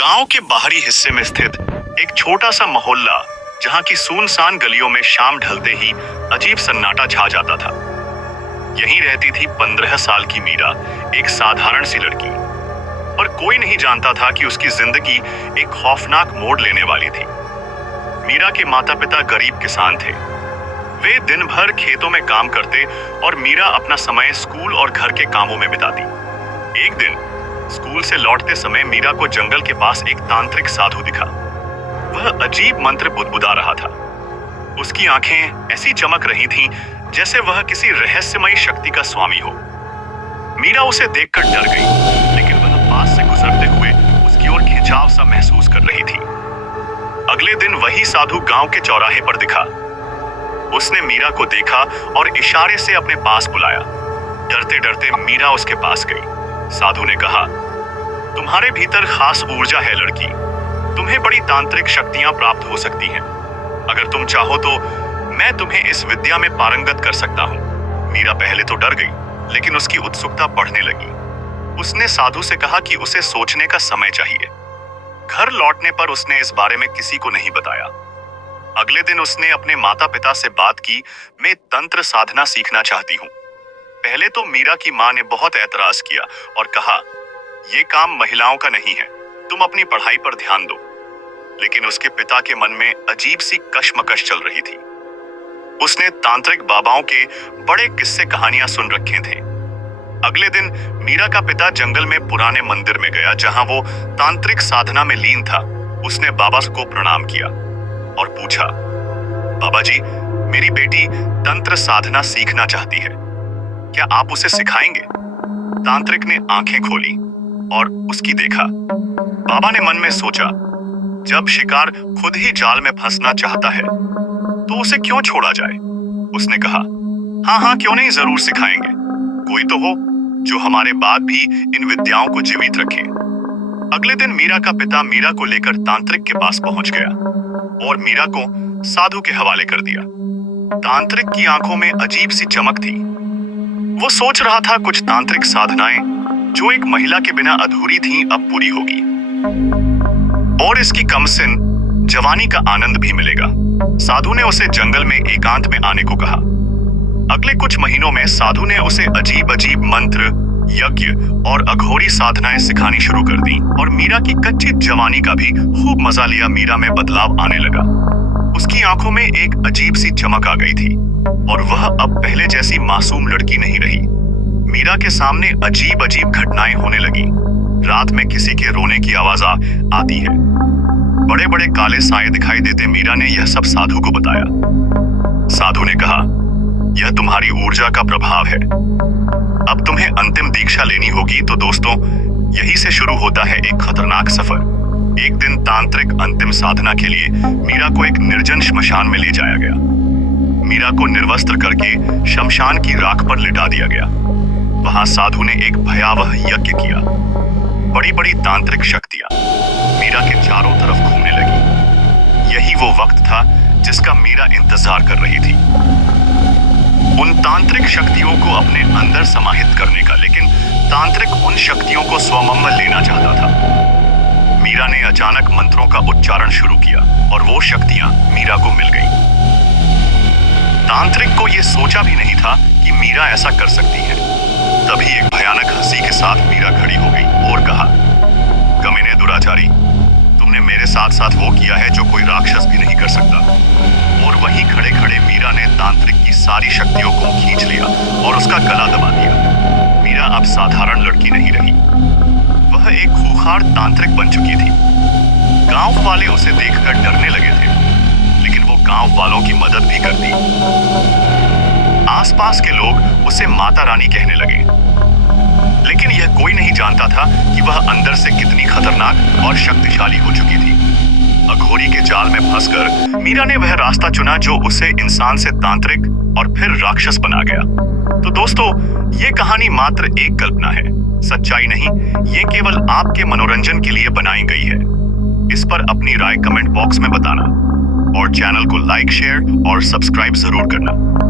गांव के बाहरी हिस्से में स्थित एक छोटा सा मोहल्ला, जहां की सुनसान गलियों में शाम ढलते ही अजीब सन्नाटा छा जाता था। यहीं रहती थी 15 साल की मीरा, एक साधारण सी लड़की। और कोई नहीं जानता था कि उसकी जिंदगी एक खौफनाक मोड़ लेने वाली थी। मीरा के माता पिता गरीब किसान थे। वे दिन भर खेतों में काम करते और मीरा अपना समय स्कूल और घर के कामों में बिताती। एक दिन स्कूल से लौटते समय मीरा को जंगल के पास एक तांत्रिक साधु दिखा। वह अजीब मंत्र बुदबुदा रहा था। उसकी आंखें ऐसी चमक रही थीं जैसे वह किसी रहस्यमयी शक्ति का स्वामी हो। मीरा उसे देखकर डर गई, लेकिन वह पास से गुजरते हुए उसकी ओर खिंचाव सा महसूस कर रही थी। अगले दिन वही साधु गांव के चौराहे पर दिखा। उसने मीरा को देखा और इशारे से अपने पास बुलाया। डरते डरते मीरा उसके पास गई। साधु ने कहा, तुम्हारे भीतर खास ऊर्जा है लड़की, तुम्हें बड़ी तांत्रिक शक्तियां प्राप्त हो सकती हैं। अगर तुम चाहो तो मैं तुम्हें इस विद्या में पारंगत कर सकता हूं। मीरा पहले तो डर गई, लेकिन उसकी उत्सुकता बढ़ने लगी। उसने साधु से कहा कि उसे सोचने का समय चाहिए। घर लौटने पर उसने इस बारे में किसी को नहीं बताया। अगले दिन उसने अपने माता पिता से बात की, मैं तंत्र साधना सीखना चाहती हूँ। पहले तो मीरा की माँ ने बहुत ऐतराज किया और कहा, यह काम महिलाओं का नहीं है, तुम अपनी पढ़ाई पर ध्यान दो। लेकिन उसके पिता के मन में अजीब सी कश्मकश चल रही थी। उसने तांत्रिक बाबाओं के बड़े किस्से कहानियां सुन रखे थे। अगले दिन मीरा का पिता जंगल में पुराने मंदिर में गया, जहां वो तांत्रिक साधना में लीन था। उसने बाबा को प्रणाम किया और पूछा, बाबा जी, मेरी बेटी तंत्र साधना सीखना चाहती है, क्या आप उसे सिखाएंगे? तांत्रिक ने आंखें खोली और उसकी देखा। बाबा ने मन में सोचा, जब शिकार खुद ही जाल में फंसना चाहता है तो उसे क्यों छोड़ा जाए। उसने कहा, हाँ हाँ, क्यों नहीं, जरूर सिखाएंगे। कोई तो हो जो हमारे बाद भी इन विद्याओं को जीवित रखे। अगले दिन मीरा का पिता मीरा को लेकर तांत्रिक के पास पहुंच गया और मीरा को साधु के हवाले कर दिया। तांत्रिक की आंखों में अजीब सी चमक थी। वो सोच रहा था कुछ तांत्रिक साधनाएं जो एक महिला के बिना अधूरी थीं, अब पूरी होगी और इसकी कमसिन जवानी का आनंद भी मिलेगा। साधु ने उसे जंगल में एकांत में आने को कहा। अगले कुछ महीनों में साधु ने उसे अजीब अजीब मंत्र, यज्ञ और अघोरी साधनाएं सिखानी शुरू कर दी और मीरा की कच्ची जवानी का भी खूब मजा लिया। मीरा में बदलाव आने लगा। उसकी आंखों में एक अजीब सी चमक आ गई थी और वह अब पहले जैसी मासूम लड़की नहीं रही। मीरा के सामने अजीब अजीब घटनाएं होने लगी। रात में किसी के रोने की आवाज आती है। बड़े बड़े काले साए दिखाई देते। मीरा ने यह सब साधु को बताया। साधु ने कहा, यह तुम्हारी ऊर्जा का प्रभाव है, अब तुम्हें अंतिम दीक्षा लेनी होगी। तो दोस्तों, यही से शुरू होता है एक खतरनाक सफर। एक दिन तांत्रिक अंतिम साधना के लिए मीरा को एक निर्जन श्मशान में ले जाया गया। मीरा को निर्वस्त्र करके शमशान की राख पर लिटा दिया गया। वहां साधु ने एक भयावह यज्ञ किया। बड़ी बड़ी तांत्रिक शक्तियां मीरा के चारों तरफ घूमने लगी। यही वो वक्त था जिसका मीरा इंतजार कर रही थी, उन तांत्रिक शक्तियों को अपने अंदर समाहित करने का। लेकिन तांत्रिक उन शक्तियों को स्वमम में लेना चाहता था। मीरा ने अचानक मंत्रों का उच्चारण शुरू किया और वो शक्तियां मीरा को मिल गईं। तांत्रिक को यह सोचा भी नहीं था कि मीरा ऐसा कर सकती है। तभी एक भयानक हंसी के साथ मीरा खड़ी हो गई और कहा, कमीने दुराचारी, तुमने मेरे साथ साथ वो किया है जो कोई राक्षस भी नहीं कर सकता। और वहीं खड़े खड़े मीरा ने तांत्रिक की सारी शक्तियों को खींच लिया और उसका गला दबा दिया। मीरा अब साधारण लड़की नहीं रही, वह एक खूंखार तांत्रिक बन चुकी थी। गांव वाले उसे देखकर डरने लगे थे, लेकिन वो गांव वालों की मदद भी करती। आसपास के लोग उसे माता रानी कहने लगे। लेकिन यह कोई नहीं जानता था कि वह अंदर से कितनी खतरनाक और शक्तिशाली हो चुकी थी। अघोरी के जाल में फंसकर मीरा ने वह रास्ता चुना जो उसे इंसान से तांत्रिक और फिर राक्षस बना गया। तो दोस्तों, ये कहानी मात्र एक कल्पना है, सच्चाई नहीं। ये केवल आपके मनोरंजन के लिए बनाई गई है। इस पर अपनी राय कमेंट बॉक्स में बताना और चैनल को लाइक, शेयर और सब्सक्राइब जरूर करना।